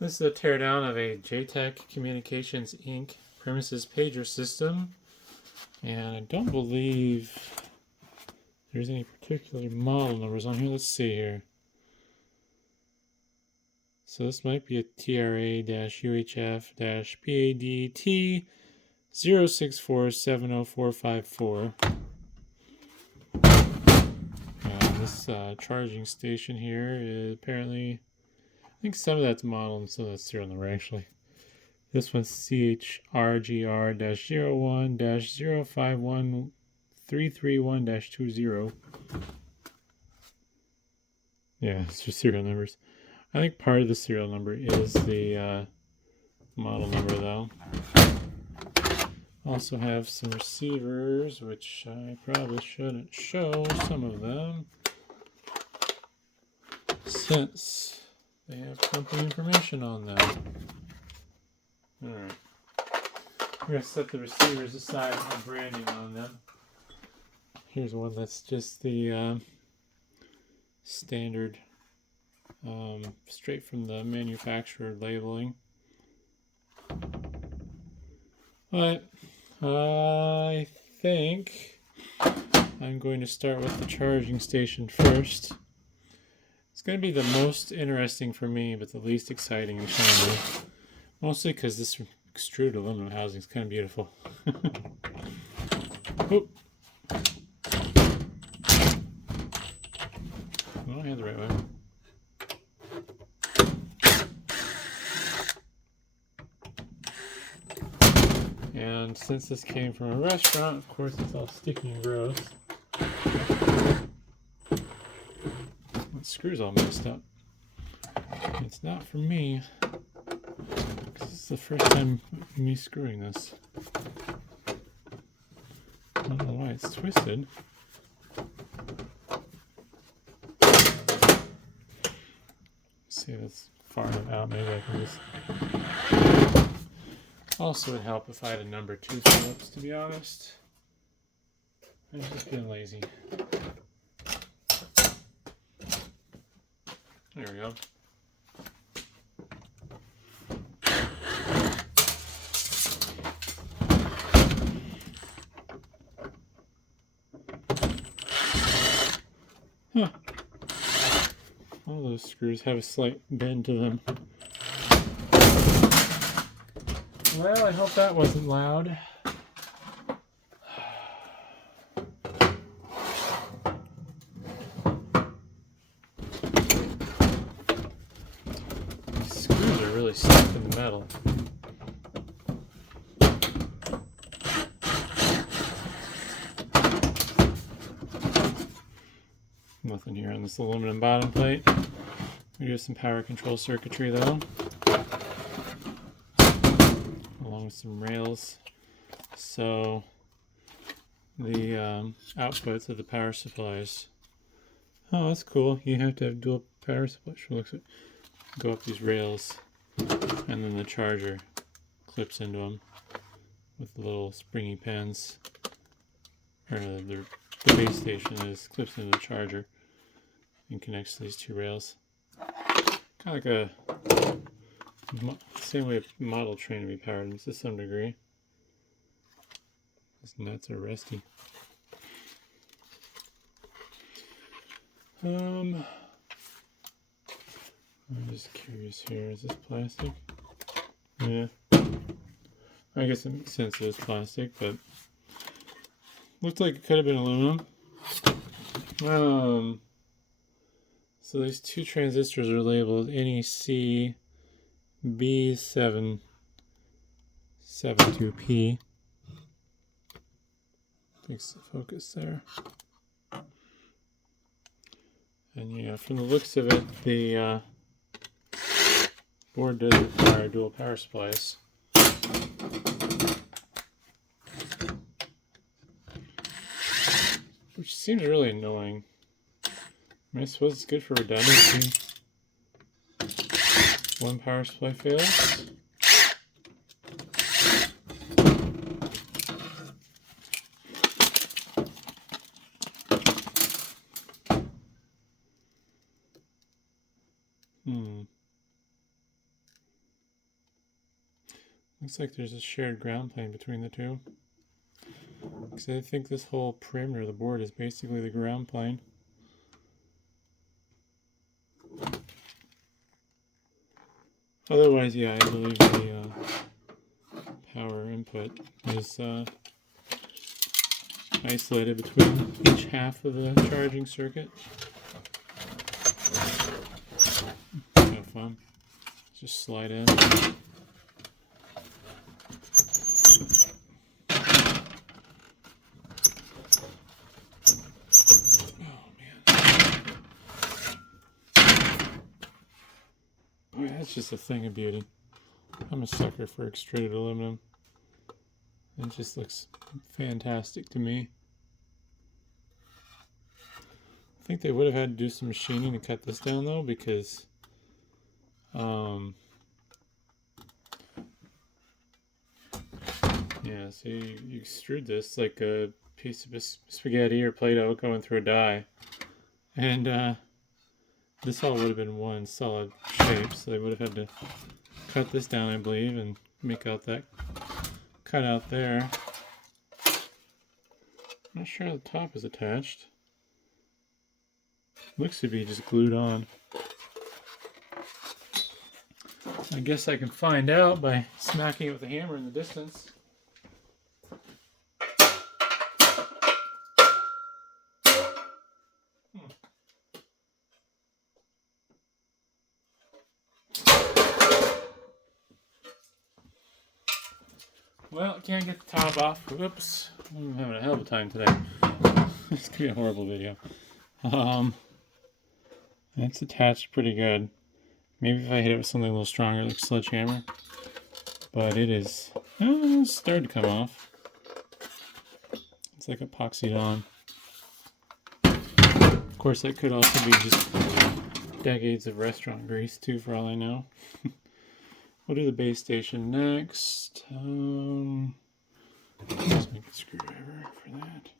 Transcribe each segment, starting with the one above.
This is a teardown of a JTECH Communications Inc. premises pager system, and I don't believe there's any particular model numbers on here. Let's see here. So this might be a TRA-UHF-PADT 064704454. This charging station here is apparently, I think some of that's model and some of that's serial number actually. This one's CHRGR-01-051331-20. Yeah, it's just serial numbers. I think part of the serial number is the model number though. Also have some receivers, which I probably shouldn't show some of them, since they have company information on them. Alright. We're going to set the receivers aside and have branding on them. Here's one that's just the standard, straight from the manufacturer labeling. But I think I'm going to start with the charging station first. It's going to be the most interesting for me, but the least exciting and shiny. Mostly because this extruded aluminum housing is kind of beautiful. Oop. Well, I had the right way. And since this came from a restaurant, of course it's all sticky and gross. The screw's all messed up. It's not for me. This is the first time of me screwing this. I don't know why it's twisted. See if it's far enough out. Maybe I can just... Also, would help if I had a number 2 Phillips, to be honest. I'm just being lazy. There we go. Huh. All those screws have a slight bend to them. Well, I hope that wasn't loud. These screws are really stuck in the metal. Nothing here on this aluminum bottom plate. We do have some power control circuitry though, along with some rails. So the outputs of the power supplies. Oh, that's cool. You have to have dual power supplies. Sure looks like. Go up these rails, and then the charger clips into them with little springy pins. Or the base station clips into the charger and connects to these two rails. Kind of like a same way a model train would be powered to some degree. These nuts are rusty. I'm just curious here. Is this plastic? Yeah. I guess it makes sense that it's plastic, but looked like it could have been aluminum. So these two transistors are labeled NEC B772P. Fix the focus there. And yeah, from the looks of it, the board does require dual power supplies. Which seems really annoying. I mean, I suppose it's good for redundancy. One power supply fails. Looks like there's a shared ground plane between the two. Because I think this whole perimeter of the board is basically the ground plane. Otherwise, yeah, I believe the power input is isolated between each half of the charging circuit. Kind of fun. Just slide in. That's just a thing of beauty. I'm a sucker for extruded aluminum. It just looks fantastic to me. I think they would have had to do some machining to cut this down though, because yeah, so you extrude this like a piece of spaghetti or Play-Doh going through a die. And this all would have been one solid shape, so they would have had to cut this down, I believe, and make out that cutout there. I'm not sure how the top is attached. Looks to be just glued on. I guess I can find out by smacking it with a hammer in the distance. Well, can't get the top off. Whoops. I'm having a hell of a time today. This could be a horrible video. It's attached pretty good. Maybe if I hit it with something a little stronger, like sledgehammer. But it is started to come off. It's like epoxied on. Of course, that could also be just decades of restaurant grease too, for all I know. We'll do the base station next. Let's make a screwdriver for that.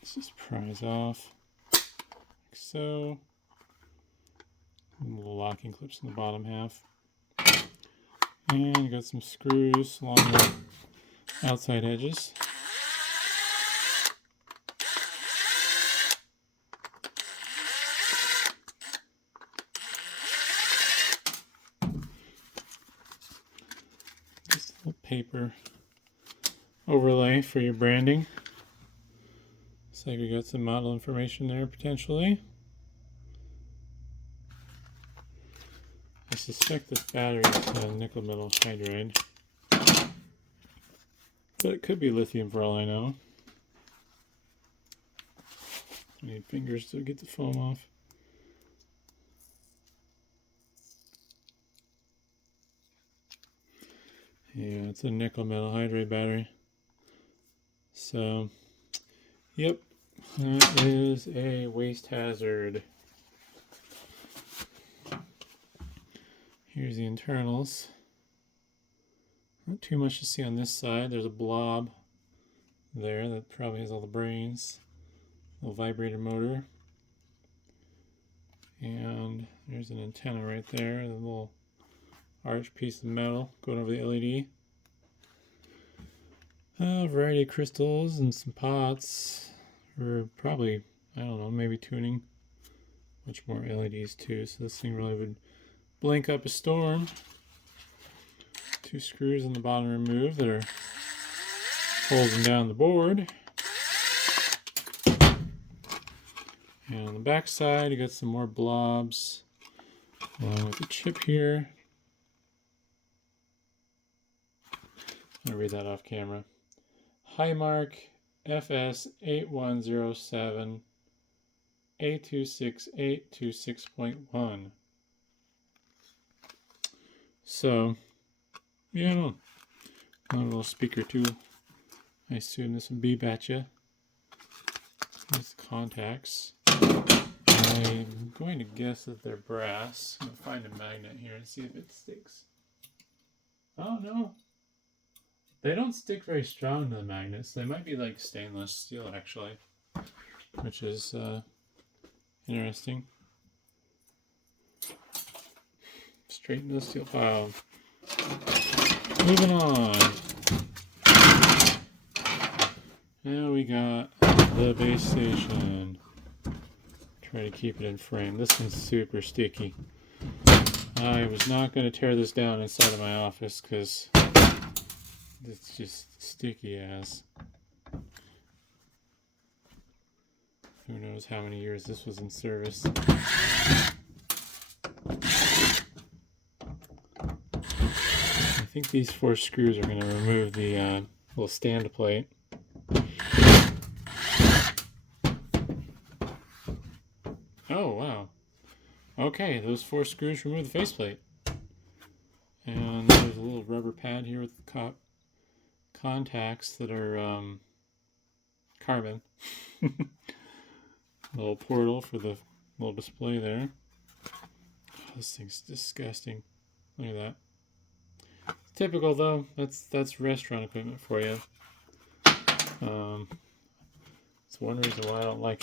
Let's just prise off, like so. Little locking clips in the bottom half. And you got some screws along the outside edges. Just a little paper overlay for your branding. Looks like we got some model information there potentially. I suspect this battery is nickel metal hydride, but it could be lithium for all I know. I need fingers to get the foam off. Yeah, it's a nickel metal hydride battery. So, yep, that is a waste hazard. Here's the internals. Not too much to see on this side. There's a blob there that probably has all the brains. Little vibrator motor. And there's an antenna right there. The little arch piece of metal going over the LED. A variety of crystals and some pots. Or probably, I don't know, maybe tuning. Much more LEDs too. So this thing really would blink up a storm. 2 screws on the bottom removed that are holding down the board. And on the back side, you got some more blobs along with the chip here. I'm going to read that off camera. Highmark FS8107 A26826.1. So, yeah, a little speaker too. I assume this would beep at you. There's the contacts. I'm going to guess that they're brass. I'm going to find a magnet here and see if it sticks. Oh no, they don't stick very strong to the magnets. They might be like stainless steel actually, which is interesting. Straight into the steel pile. Moving on. Now we got the base station. Try to keep it in frame. This one's super sticky. I was not going to tear this down inside of my office because it's just sticky as. Who knows how many years this was in service. I think these 4 screws are going to remove the little stand plate. Oh, wow. Okay, those 4 screws remove the faceplate. And there's a little rubber pad here with contacts that are carbon. A little portal for the little display there. Oh, this thing's disgusting. Look at that. Typical though. That's restaurant equipment for you. It's one reason why I don't like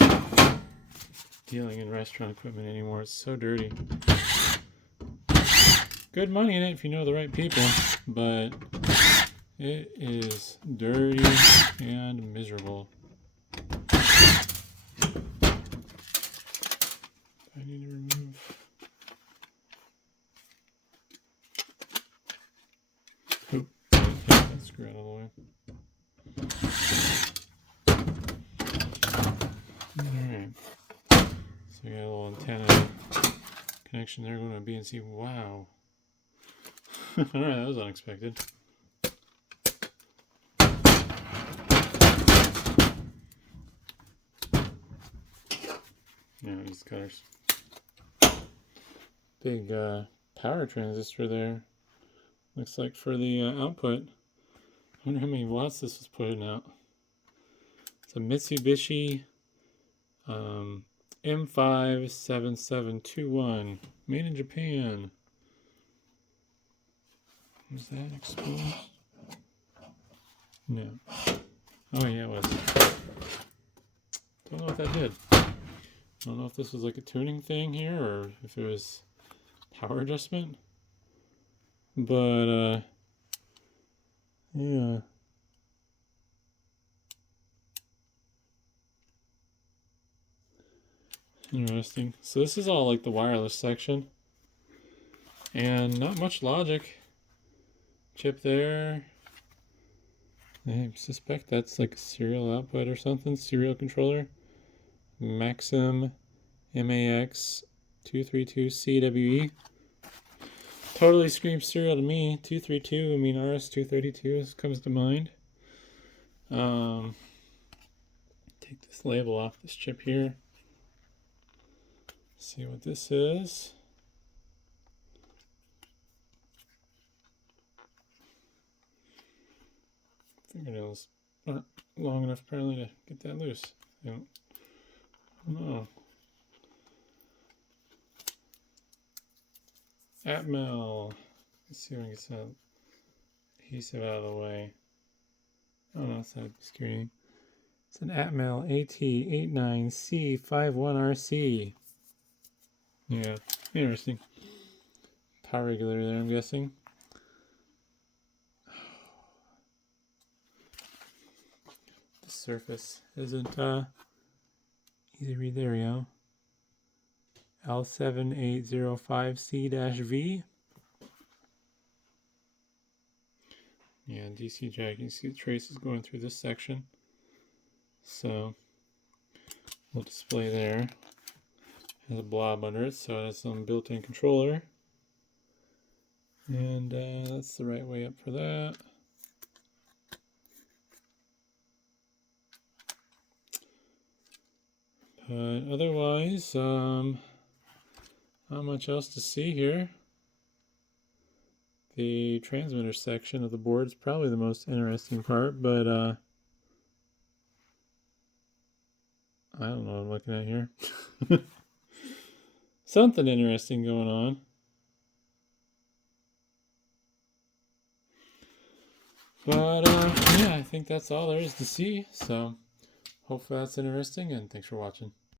dealing in restaurant equipment anymore. It's so dirty. Good money in it if you know the right people, but it is dirty and miserable. I need to remove. Oop, take that screw out of the way. Alright. So we got a little antenna connection there going to BNC. Wow. Alright, that was unexpected. Yeah, these cutters. Big power transistor there. Looks like for the output. I wonder how many watts this is putting out. It's a Mitsubishi M57721, made in Japan. Was that exposed? No. Oh yeah, it was. Don't know what that did. I don't know if this was like a tuning thing here or if it was power adjustment. But yeah. Interesting. So this is all like the wireless section. And not much logic. Chip there. I suspect that's like a serial output or something. Serial controller. Maxim MAX 232CWE. Totally screams serial to me. 232, I mean RS-232 comes to mind. Take this label off this chip here. See what this is. Fingernails aren't long enough apparently to get that loose. I don't know. Atmel. Let's see if I can get some adhesive out of the way. Oh no, it's not screening. It's an Atmel AT89C51RC. Yeah, interesting. Power regulator there, I'm guessing. The surface isn't easy to read. There we go. L7805C-V. Yeah, DC jack. You can see the traces going through this section. So, we'll display there. Has a blob under it, so it has some built-in controller. And that's the right way up for that. But otherwise, not much else to see here. The transmitter section of the board is probably the most interesting part, but I don't know what I'm looking at here. Something interesting going on. But yeah, I think that's all there is to see. So hopefully that's interesting, and thanks for watching.